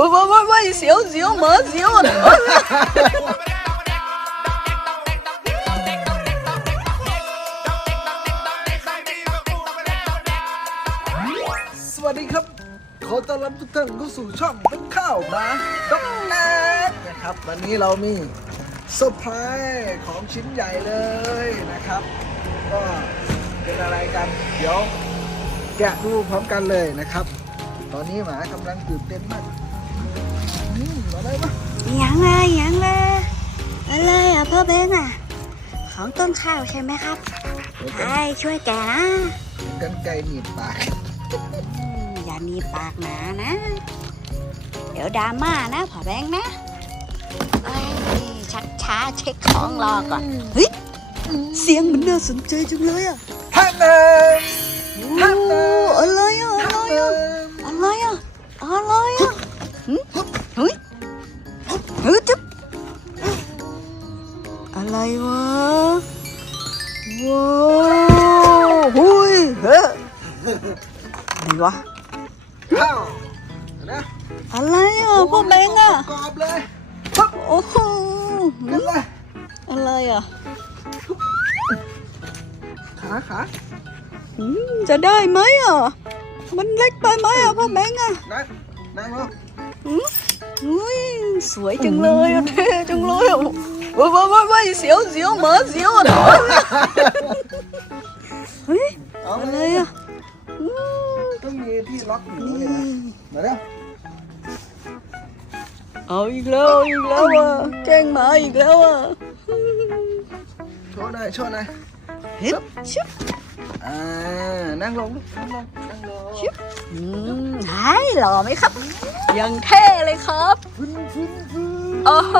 ว้ยว้ยว้สวัสดีครับ ขอต้อนรับทุกท่านเข้าสู่ช่องต้นข้าวมาด็อกแนนะครับ วันนี้เรามีเซอร์ไพรส์ของชิ้นใหญ่เลยนะครับ ก็เป็นอะไรกัน เดี๋ยวแกะดูพร้อมกันเลยนะครับ ตอนนี้หมากำลังตื่นเต้นมาก ยังเลยยังเลยอะไรอะพ่อเบ้งอะ ของต้นข้าวใช่ไหมครับเดี๋ยวไอ้ช่วยแกะนะกันไกลหนีบปากอืมอย่ามีปากหนานะ เดี๋ยวดราม่านะพ่อเบ้งนะเอ้ยชักช้าเช็คของรอก่อนเฮ้ยเสียงมันน่าสนใจจังเลยอะฮันเนมโอ้อะไรอะฮัอะนไรเนอะมอะไรอะอะไรอะ อะไรวะว้าวหุยเฮ้ยอะไรวะข้าวนะอะไรอะพวกแบงค์อะกรอบเลยปึ๊บโอ้โหกันเลยอะไรอะขาขาหืมจะได้ไหมอะมันเล็กไปไหมอะพ่อแบงค์อะนั่งนั่งลงหืมอุ้ยสวยจังเลยอะเท่จังเลยอะ ว้ยว้ยว้ยว้ยเสียวเสียวเหมือเสียวอะเฮ้ยอะไรอะต้องมีที่ล็อกอยู่เลยนะมาแล้วเอาอีกแล้วอีกแล้วอะแกล้งหมาอีกแล้วอะโชว์หน่อยโชว์หน่อยเฮ็ดชิบอ่านั่งลงนั่งลงนั่งลงชิบอืมหายหล่อไหมครับ ยังเท่เลยครับ โอ้โห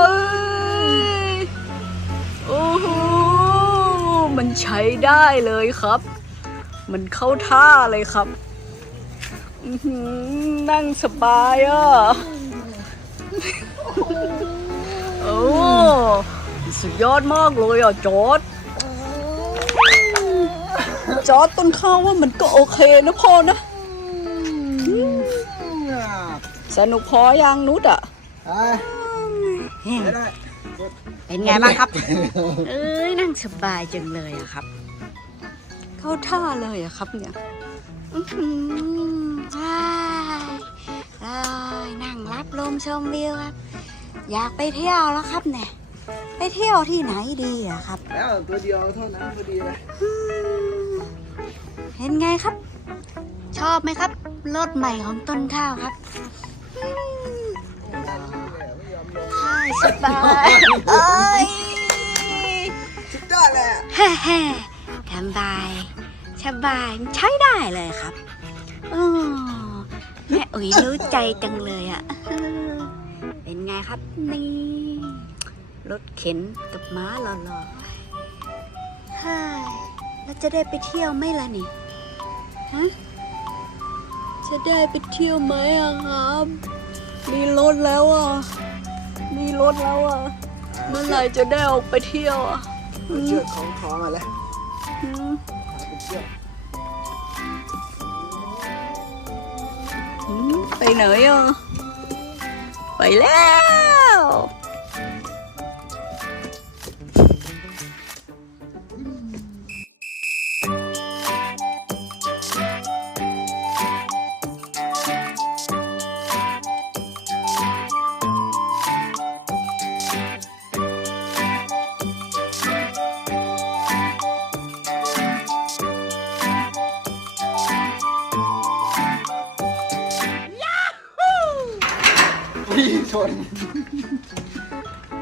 โอ้โหมันใช้ได้เลยครับ มันเข้าท่าเลยครับอื้อหือนั่งสบายอะโอ้สุดยอดมากเลยอะจอร์ดจอร์ดต้นข้าวว่ามันก็โอเคนะพ่อนะอ่าสนุกพอยังนุชอะไปไม่ได้ เป็นไงบ้างครับ เอ้ยนั่งสบายจังเลยอะครับ เข้าท่าเลยอะครับเนี่ยอื้อหือว้ายว้ายนั่งรับลมชมวิวครับ อยากไปเที่ยวแล้วครับเนี่ย ไปเที่ยวที่ไหนดีอะครับ แล้วตัวเดียวเท่านั้นพอดีเลยอืมเห็นไงครับ ชอบไหมครับรถใหม่ของต้นข้าวครับอืมไม่ยอมลงใช่ สบายเอ้ยสุดยอดเลยอะแฮ่แฮ่สบายสบายใช้ได้เลยครับอแม่อุ๋ยรู้ใจจังเลยอะ่ะเป็นไงครับนี่ รถเข็นกับม้าหล่อๆเฮ้ยแล้วจะได้ไปเที่ยวไหมล่ะนี่ฮะจะได้ไปเที่ยวไหมอะครับ มีรถแล้วอะ มีรถแล้วอะ เมื่อไหร่จะได้ออกไปเที่ยวอะเอาเชือกของคอมาเลยอืมเป็นเชือกอืมไปไหนอะ ไปแล้ว พี่ชน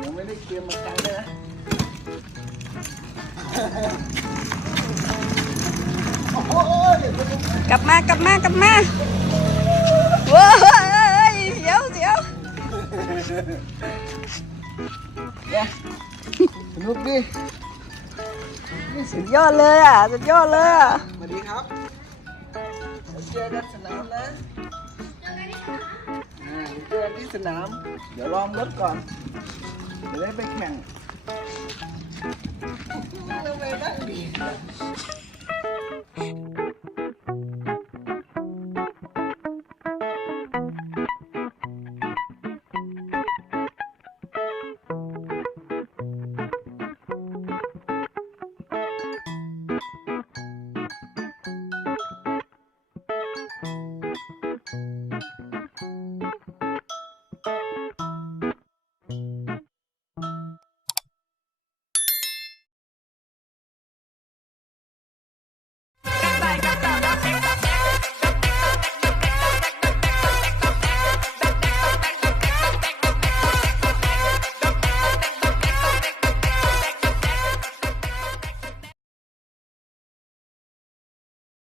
ยังไม่ได้เตรียมมากันเลยนะโอ้โหเดี๋ยวจะลงกลับมากลับมากลับมาว้ายเสียวเสียวสนุกดิสุดยอดเลยอะสุดยอดเลยอะสวัสดีครับเดี๋ยวเจอกันสนามนะอ่า เจอที่สนาม เดี๋ยวลองรถก่อน เดี๋ยวได้ไปแข่งทำไมนั่งดี